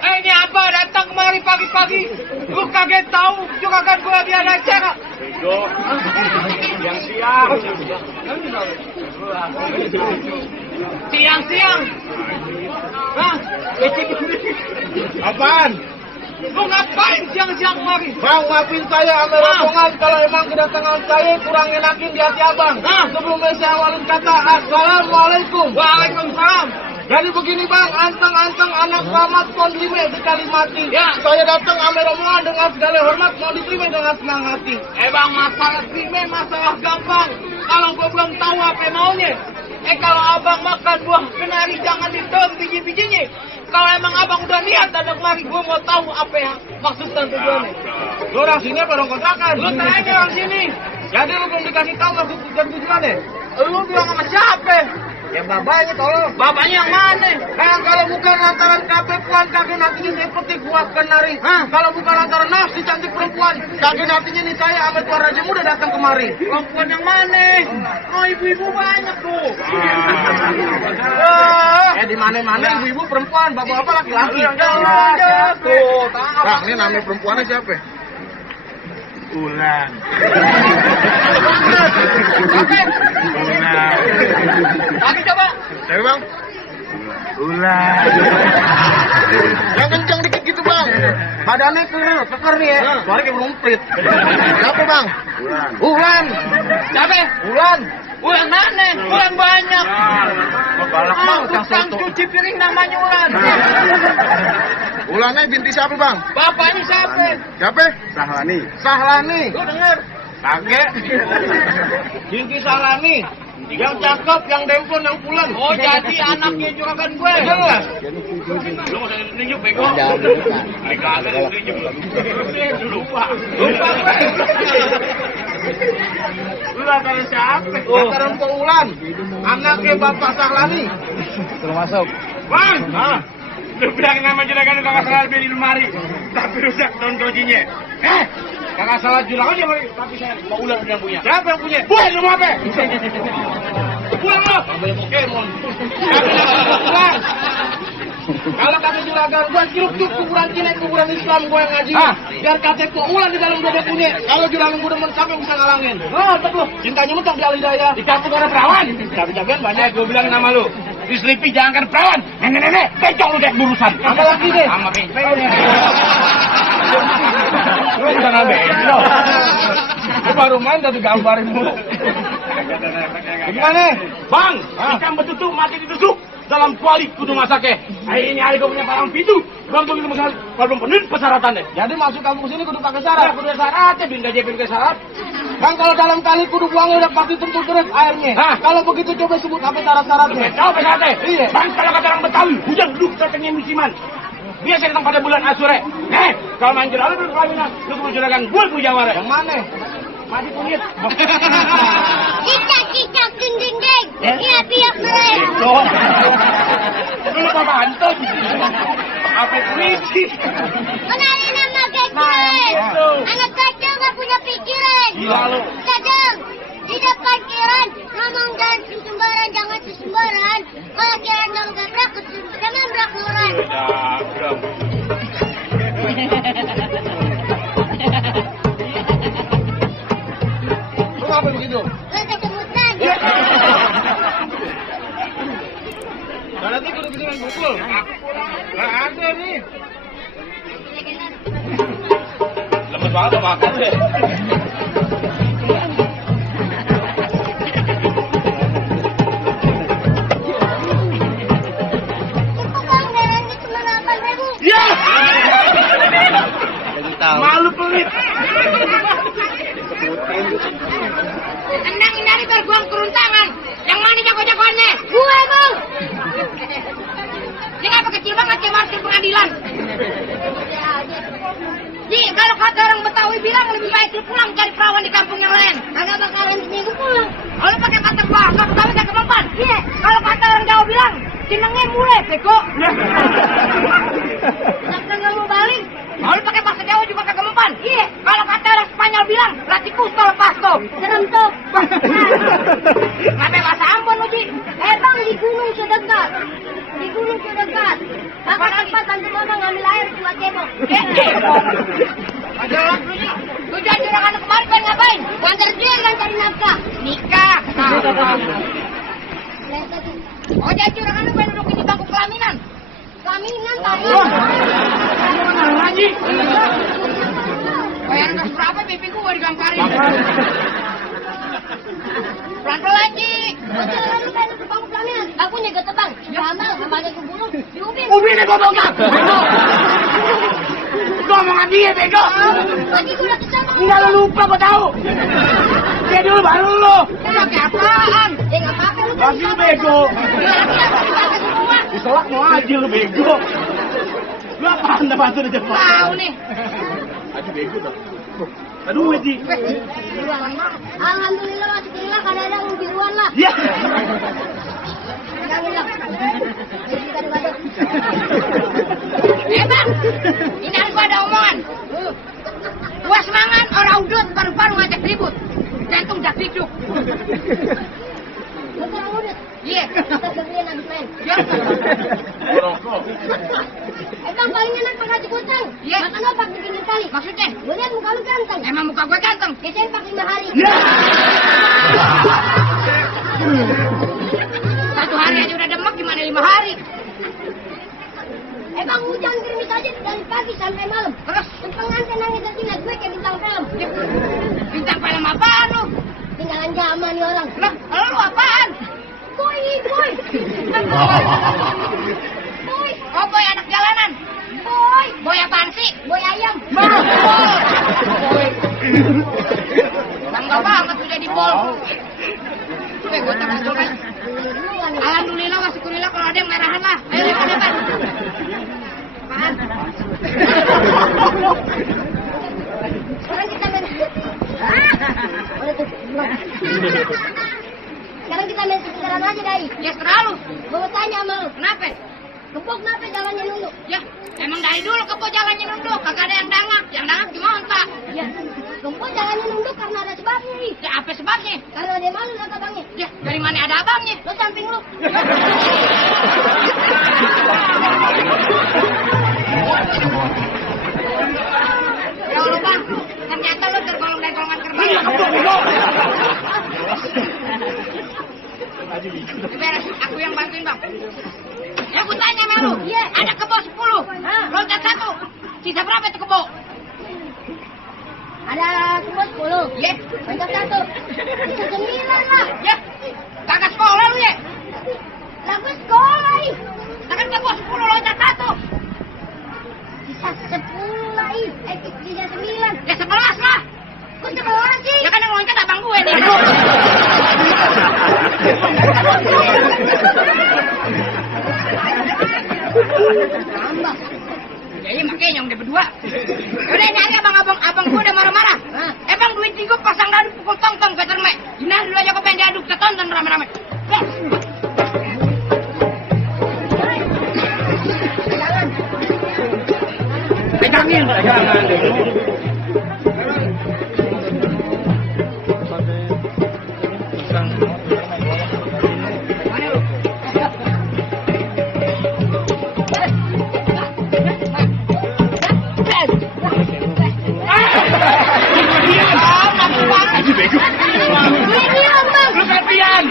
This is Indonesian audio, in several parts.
Ini apa datang kemari pagi-pagi? Lu kaget tahu juga kan gue lagi ada acara. Siang-siang. Hah? Apaan? Lu ngapain siang-siang kemari? Bang, maafin saya sama rombongan kalau emang kedatangan saya kurang enakin di hati abang. Sebelumnya saya awalin kata Assalamualaikum. Waalaikumsalam. Jadi begini bang, anteng-anteng anak selamat kon lime sekali mati. Ya. Saya datang sama rombongan dengan segala hormat mau diterima dengan senang hati. Bang, masalah terima masalah gampang. Kalau gue belum tahu apa maunya. Kalau abang makan buah kenari jangan ditelan biji-bijinya. Kalau emang abang udah niat ada kemari, gue mau tahu apa yang maksud dan tujuannya. Lu orang sini apa orang kontrakan? Lu tanya orang sini. Jadi lu belum dikasih tahu maksud dan tujuannya? Lu bilang sama siapa? Ya bapaknya tolong. Bapaknya yang mana? Kalau bukan lantaran kakek puan kakek nantinya saya petik buah kenari. Kalau bukan lantaran nafsi cantik perempuan, kakek nantinya nih saya sama tuan raja muda datang kemari. Perempuan yang mana? Oh, ibu-ibu banyak tuh. Di mana-mana ibu-ibu perempuan, bapak-bapak laki-laki. Tuh, Bang, ini namanya perempuannya siapa? Ulan. Lagi coba. Siapa bang? Ulan. Yang kencang dikit gitu bang. Badannya keker nih ya. Suaranya kayak melumpit. Siapa bang? Ulan. Siapa? Ulan. Ulan mana? Ulan banyak. Galak bang. Tukang cuci piring namanya Ulan. Ulannya binti siapa bang? Bapaknya siapa? Siapa? Sahlani. Lu denger? Kakek. Binti Sahlani. Yang cakep, yang demplon, yang pulen. Oh, jadi anaknya juragan gue. Jelas. Lu udah nunjuk bego. Lupa gue. Lu lantaran siapa? Lantaran Pak Ulan. Anaknya Bapak Sahlani. Termasuk. Bang! Lu bilang nama juragan lu kagak salah di lemari. Tapi rusak daun kuncinya. Kakak salah juragan aja, Tapi saya Pak Ulan yang punya. siapa yang punya? Buat lu mau apa? Pulang lo. Pokemon. Kalau kata juragan, gua kiruk-kiruk kuburan Cina, kuburan Islam gua yang ngaji. Biar kata Pak Ulan di dalam gua punya. Kalau juragan gua demen sampai bisa ngalangin. Betul. Cintanya mentok di Alidaya. Di kampung ada perawan. Cabai-cabian banyak. Gue bilang nama lu. Di Sleepy jangan kan perawan. Nenek-nenek, becok lu deh burusan. Apa lagi deh? Sama becok. Lu udah ngambil. Gua baru main tapi gambarin mulu. Gimana? Bang, ikan betutu mati ditusuk. Dalam kuali kudu masaknya. Ini hari gue punya parang pintu. Bang begitu masalah. Kalau belum penuh persyaratannya. Jadi masuk kampung sini kudu pakai syarat. Kudu syaratnya, bin gajah ke syarat. Bang, kalau dalam kali kudu buangnya udah pasti tentu terus airnya. Kalau begitu coba sebut apa syarat-syaratnya. Tahu syaratnya? Iya. Bang, kalau kata orang Betawi, hujan duduk datangnya musiman. Biasa datang pada bulan Asure. Kalau main jeralah belum kawinan, lu perlu juragan gue punya jawara. Yang mana? Mati kunyit. Cicak-cicak ding-ding-ding. Iya, piak mereka. Lu lupa bantuan. Apa kunci? Kenalin nama kecil. Anak kecil gak punya pikiran. Gila lu. Kadang di depan kiran ngomong jangan sembaran, jangan sembaran. Kalau kiran dong gabrak, jangan brak-luran. Lu ngapain begitu? Gak kesemutan. Nanti kudu dengan pukul. Nggak ada nih. Lemes banget sama makan deh. Anggarannya cuma 8.000. Ya! Malu pelit. Endang ini biar gua keruntangan. Yang mana jago-jagoannya? Gue mau. Ini apa kecil banget kayak martir pengadilan. Ji, kalau kata orang Betawi bilang lebih baik lu pulang cari perawan di kampung yang lain. Kagak bakalan seminggu pulang. Kalau pakai kata bahasa Betawi gak kemampuan. Iya, kalau kata orang Jawa bilang, jenengnya mule, beko. Jangan mau balik. Kalau pakai bahasa Jawa juga kagak mempan. Iya, kalau kata orang Spanyol bilang, latih pistol pasto. Serem tuh. Ngapain bahasa Ambon lu, Ji? Bang, di gunung sedekah. Apa nampak tante mama ngambil air buat cebok? Ada lampunya. Udah curang anak kemarin pengen ngapain? Ngantar dia kan cari nafkah. Nikah. Oh jadi curang anak pengen duduk di bangku pelaminan. Pelaminan tadi. Mana lagi? Bayar kas berapa pipi gua digamparin. Pelan-pelan Ji. Curang anak pengen duduk bangku pelaminan. Aku nyegah tebang. Gamal sama ada kebulu. Diubin. Ubin deh gua bongkar. Lu omongan dia bego. Lagi gua udah kesana. Enggak lu lupa gua tahu. Dia dulu baru lu. Pakai apaan? Nggak apa-apa lu. Lagi lu bego. Dipakai semua. Diselak mau aja lu bego. Lu apaan dah batu di Jepang? Tahu nih. Aduh bego dah. Aduh Ji. Alhamdulillah masih tinggal kadang-kadang biruan lah. Ya. Alhamdulillah. Bang, ini harus ada omongan. Gua semangat, orang udut baru-baru ngajak ribut. Jantung dak dikduk. Betul udut? Iya. Kita beliin habis main. Ya. Bang, paling enak pakai baju kucing. Iya. Makan apa pakai pinggir kali? Maksudnya? Gue lihat muka lu ganteng. Emang muka gue ganteng? Biasanya pakai 5 hari. Ya. 1 hari aja udah demek, gimana 5 hari? Bang, hujan gerimis aja dari pagi sampai malam. Terus pengantin nangis aja lihat gue kayak bintang film. Bintang film apaan lu? Tinggalan zaman nih orang. Lah, lu apaan? Boy. Boy. Oh, boy anak jalanan. Boy apaan sih? Boy ayam. Boy. Bangga banget udah di pol. Gue tak kan. Alhamdulillah, wasyukurillah kalau ada yang merahan lah. Ayo depan. Apaan? Sekarang kita main. Sekarang kita main sekarang aja, Dai. Ya terlalu. Gue tanya sama lu. Kenapa? Kebo kenapa jalannya nunduk? Ya, emang dari dulu kebo jalannya nunduk. Kagak ada yang dangak. Yang dangak gimana, Pak? Ya, kebo jalannya nunduk karena ada sebabnya nih. Ya, apa sebabnya? Karena dia malu lihat abangnya. Ya, dari mana ada abangnya? Lu samping lu. Ya Allah, Bang. Ternyata lu tergolong dari golongan kerbau. Iya, kebo bego. Beres, aku yang bantuin, Bang. Ya, aku tanya sama lu. Iya. Ada kebo 10. Loncat 1. Sisa berapa itu kebo? Ada kebo 10. Iya. Loncat 1. Sisa 9 lah. Ya. Kagak sekolah lu ya? Lah gue sekolah. Lah kan kebo 10 loncat 1. Sisa 10 lah. Sisa 9. Ya 11 lah. Kok 11 sih? Ya kan yang loncat abang gue nih. Tambah. Jadi makanya yang udah berdua. Udah nyari abang gue udah marah-marah. Emang duit gue pasang dadu pukul tong-tong ke termek. Nah dulu aja gue pengen diaduk, kita tonton rame-rame. Pegangin, jangan.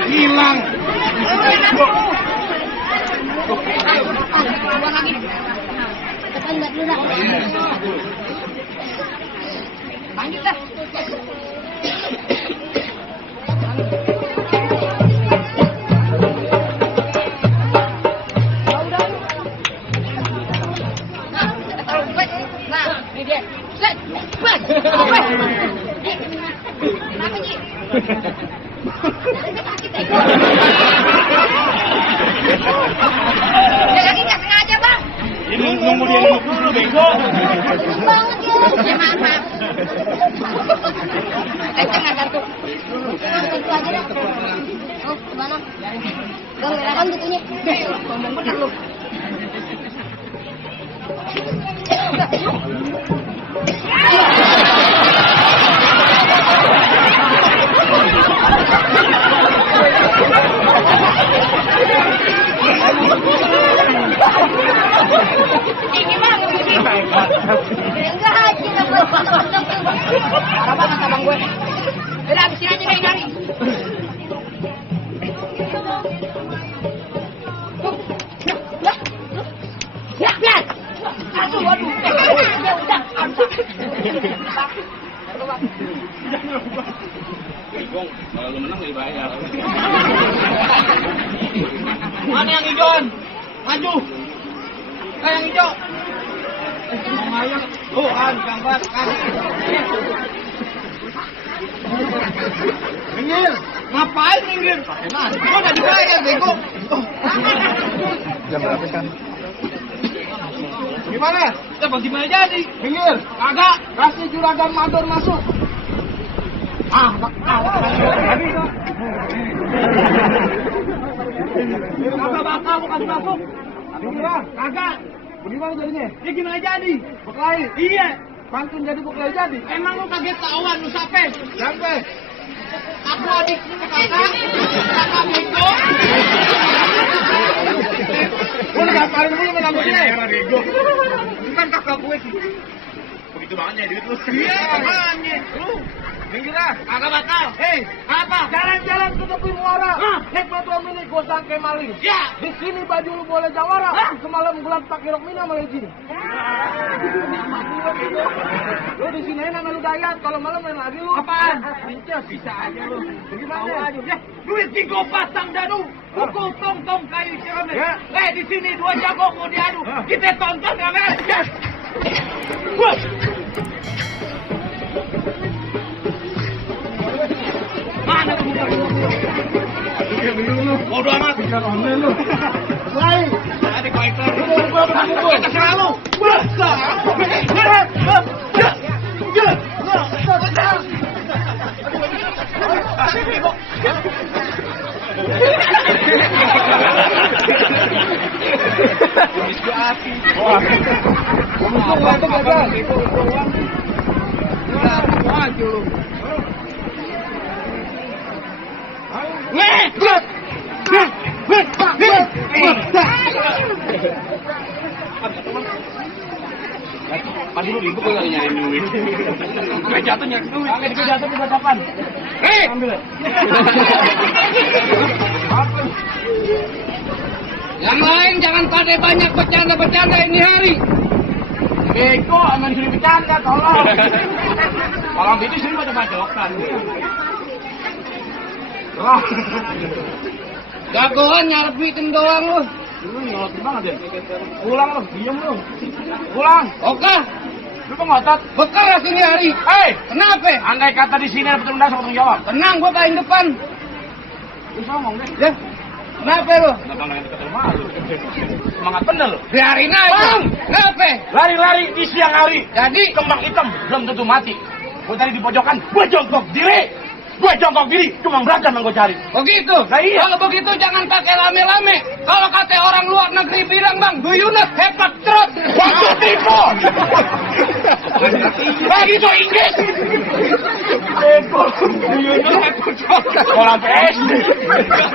Hilang. Tekan nggak dulu dah. Lanjut dah. Nah, ini dia. Set. Bas. Kenapa sih? Dia lagi nggak sengaja, Bang. Ini nunggu dia dulu bego. Banget ya. Ya maaf. Tengah satu. Satu aja dah. Oh, gimana? Gak ngerakan gitunya. Ngomong bener lu. Ha ha ha ha! dibayar. Mana yang hijauan? Maju. Yang hijau. Ayo. Oh, gambar kan. Minggir. Ngapain minggir? Gua udah dibayar, bego. Jam berapa kan? Gimana? Ya bagaimana jadi? Minggir. Kagak. Kasih juragan Mador masuk. Kagak bakal mau kasih masuk. Minggir. Kagak. Bagaimana jadinya? Ya gimana jadi? Beklai. Iya. Pantun jadi beklai jadi. Emang lu kaget tawan lu sampai? Sampai. Aku adik kakak bego. Lu ngapain dulu menang begini? Bukan kakak gue sih. Begitu banget duit lu. Iya, makanya. Lu Minggir lah. kagak bakal. Hei, Apa? jalan-jalan ke tepi muara. Hah? Naik motor mini gue sangke maling. Ya. Di sini baju lu boleh jawara. Hah? Semalam bulan pakai rok mina malah izin. Lu di sini nama lu dayat. Kalau malam main lagi lu. Apaan? Pincas. Bisa aja lu. Bagaimana? Tahu aja. Ya, duit 3 pasang danu. Pukul tong-tong kayu cerame. Ya. Di sini 2 jago mau diadu. Hah? Kita tonton kamera. Yes. Wah. Mana lu? Bodoh amat. lu. Mulai. Ada koekor. Lu. Terserah lu. Pasti lu ribut kali nyari duit. Kayak jatuh nyari duit. Kayak jatuh juga kapan? Hei! Ambil. Yang lain jangan pada banyak bercanda-bercanda ini hari. Bego, aman sini bercanda, tolong. Kalau itu sini pada bacokan. Jagoan nyarap duitin doang lu. Lu nyolot banget ya. Pulang lu, diem lu. Pulang. Oke. Lu kok ngotot? Bekal sini hari. Hei, kenapa? Andai kata di sini ada petunda sama jawab. Tenang, gua paling depan. Lu ngomong deh. Ya. Kenapa lu? Kenapa nggak dekat rumah lu? Semangat bener lu. Biarin aja. Bang! Kenapa? Lari-lari di siang hari. Jadi kembang hitam belum tentu mati. Gua tadi di pojokan, gua jongkok diri. Gue jongkok diri, cuma beragam yang gue cari. Begitu? Nah, iya. Kalau begitu jangan pakai lame-lame. Kalau kata orang luar negeri bilang, Bang, do you not have a throat? Waktu tipu! Lagi itu Inggris! Tipu! Do you not have a throat? Sekolah SD.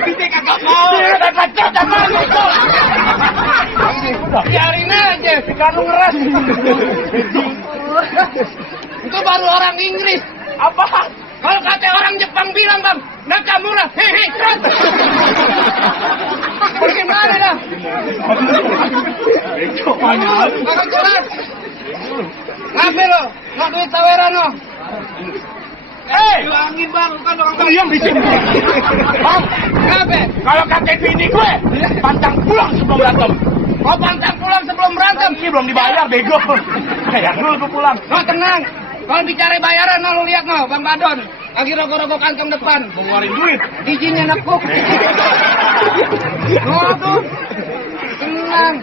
Kita kagak mau. Dia dapat throat apa itu? Biarin aja, si Kanu ngeras. Itu baru orang Inggris. Apa? Kalau kata orang Jepang bilang, Bang, Nakamura, hehe, trot. Bagaimana dah? Kakak jelas. Ngapain lo? Nggak duit taweran lo? Bilangin Bang, kan orang diam di sini. Bang, kenapa? Kalau kakek bini gue, pantang pulang sebelum berantem. Kau pantang pulang sebelum berantem? Sih belum dibayar, bego. Kayak dulu gue pulang. No, tenang. Kalau bicara bayaran, no, lu lihat no, Bang Badon. Lagi rogo-rogo kantong depan. Mau ngeluarin duit. Giginya nekuk. No, tuh. Tenang.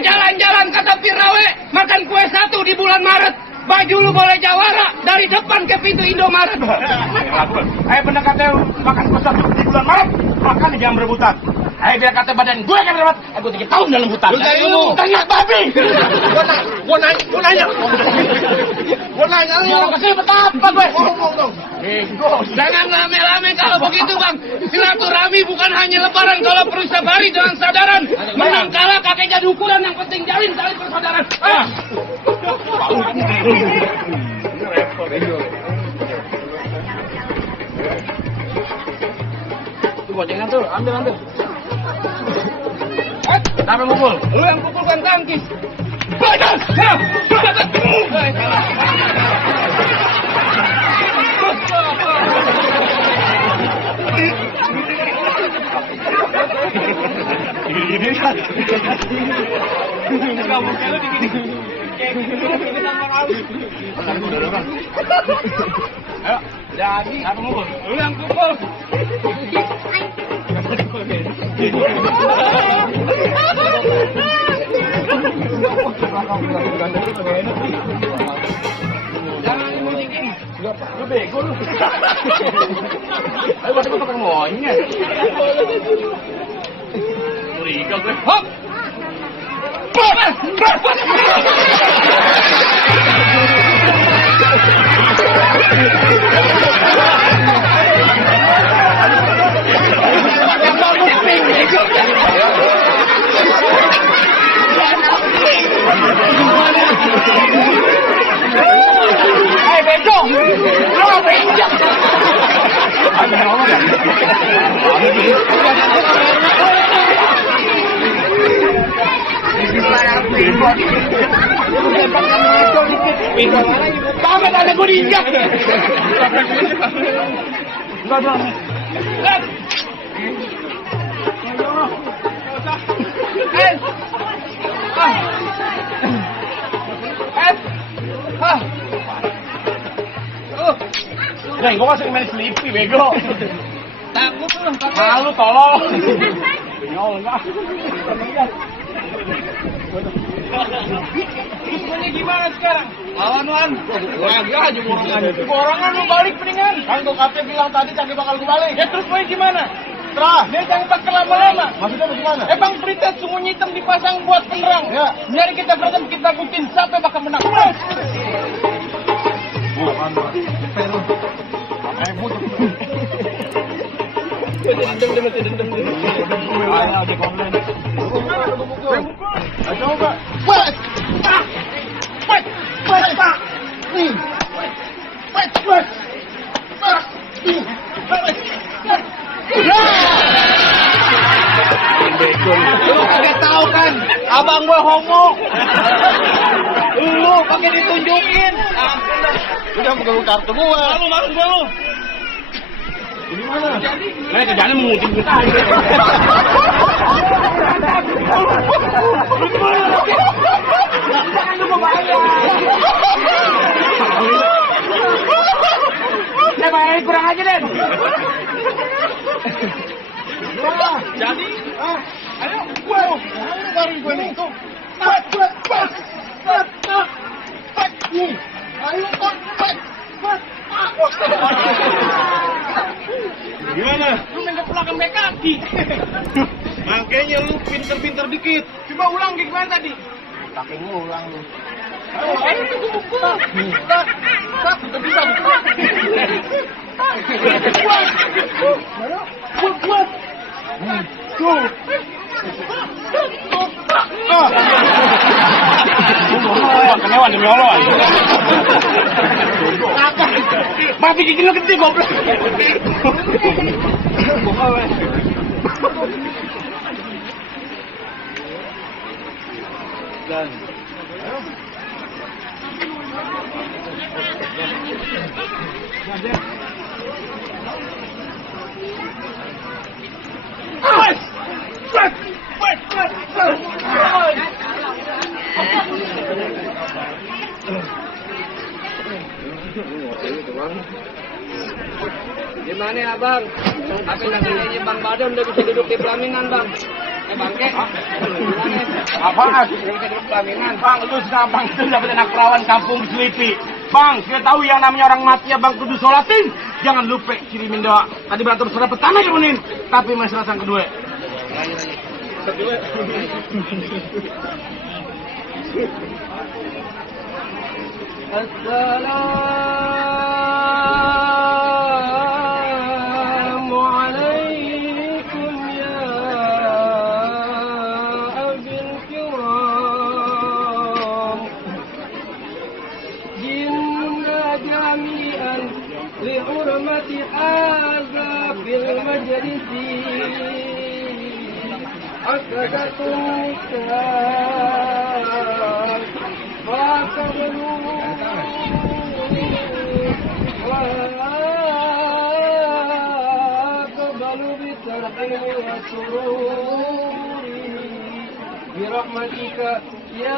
Jalan-jalan kata Firawe. Makan kue 1 di bulan Maret. Baju lu boleh jawara dari depan ke pintu Indomaret. Bener kata makan kue 1 di bulan Maret. Makan di jam rebutan. Biar kata badan gue kan lewat, gue 3 tahun dalam hutan. Lu dari lu? Ternak babi. Gue nanya. Jangan kesini betapa gue. Jangan lame-lame kalau begitu Bang. Silaturahmi bukan hanya lebaran, kalau perlu sabari dengan sadaran. Menang kalah kakek jadi ukuran, yang penting jalin tali persaudaraan. Tuh gocengan tuh, ambil. Siapa yang pukul? Lu yang pukul kan tangkis. Salah. kamu kalau digini. Kayak gitu ini sama kali. Ayo, jadi apa mau? Lu yang kumpul. Jangan dimusikin. Lu bego lu. Ayo kita potong moingnya. Curiga gue. Hop. Hey, bego! Lo bego! Banget ada gue diinjak. Gue masih main Sleepy, bego. Takut lu. Malu, tolong. Nyol, enggak. Terusnya gimana sekarang? Lawan. Lagi aja borongan. Borongan lu balik mendingan. Kan gue kafe bilang tadi Cangki bakal gue balik. Ya terus gue gimana? Terah, dia jangan pakai lama-lama. Maksudnya bagaimana? Bang Pritet sungguh hitam dipasang buat penerang. Ya. Biar kita berantem, kita buktiin siapa bakal menang. Dendam. Ayo, ada komplain. Coba. Lu kagak tahu kan, abang gua homo. Lu pakai ditunjukin. Udah pegang kartu gua. Malu gua lu. Gimana? Nah, kerjanya mengutip kita. Jangan lupa bayar. Ya bayar kurang aja deh. Jadi, ayo, baru gue nih. Nih, ayo, gimana? Lu main kepelakan kayak kaki. Makanya lu pinter-pinter dikit. Coba ulang gimana tadi? Pakai ngulang lu. Ayo buku. Udah bisa. Buat. Tuh. Kenewan demi Allah. Mati gigi lu gede goblok. Dan Gimana ya bang? Tapi nanti Bang Badon udah bisa duduk di pelaminan bang. Bangke? Apaan? Udah bisa duduk pelaminan. Bang, lu sekarang itu dapat anak perawan kampung Sleepy. Bang, kita tahu yang namanya orang mati ya bang kudu sholatin. Jangan lupa kirimin doa. Tadi berantem saudara pertama dimonin, tapi masih rasa kedua. Assalamualaikum ya abil kiram. Jinna jami'an lihurmati hadha fil majlisi. Akadatum nikah fakablu وأقبلوا بترحيم وسرور برحمتك Ya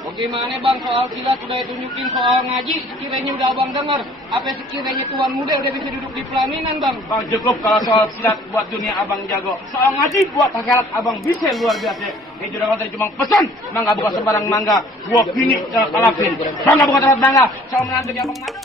Bagaimana bang soal silat sudah tunjukin, soal ngaji sekiranya udah abang dengar. Apa sekiranya tuan muda udah bisa duduk di pelaminan bang? Bang cukup kalau soal silat buat dunia abang jago. Soal ngaji buat akhirat abang bisa luar biasa. Ini juragan tadi cuma pesan, mangga bukan sembarang mangga. Gua gini jangan kalapin. Bangga bukan tempat mangga. Soal menantu abang mana?